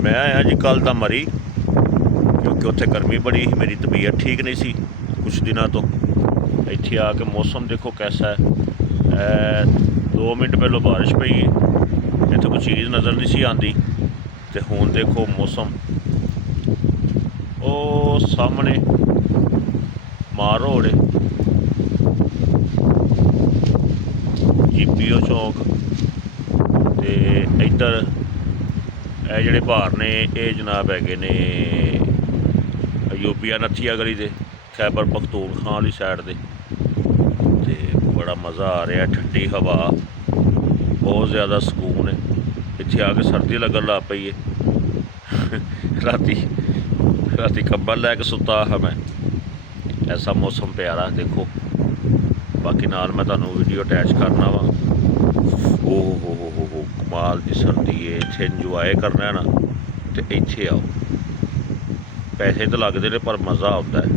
मैं आया जी कल दा मरी क्योंकि उत्थे गर्मी बड़ी ही, मेरी तबीयत ठीक नहीं सी कुछ दिनों तो। इत्थे आके मौसम देखो कैसा है। 2 मिनट पहलों बारिश पई है, इत्थे कोई चीज़ नज़र नहीं सी आती। तो हुण देखो मौसम ओ सामने मार रोड है, जीपीओ चौक ते इधर ਇਹ ਜਿਹੜੇ ਭਾਰ ਨੇ ਇਹ ਜਨਾਬ ਹੈਗੇ ਨੇ यूपी नत्थिया गली ਦੇ खैबर पख्तूनख्वा वाली साइड ਦੇ। ਤੇ बड़ा मज़ा आ रहा, ठंडी हवा, बहुत ज़्यादा सुकून है। इत्थे आके सर्दी लगन लग पई है। राती कंबल लैके सुता हा मैं, ऐसा मौसम प्यारा देखो। बाकी नाल मैं तुहानूं वीडियो अटैच करना वा। हो कमाल की सर्दी है। इत्थे इंजॉय करना है ना तो इत्थे आओ। पैसे तो लगते ने पर मज़ा आता है।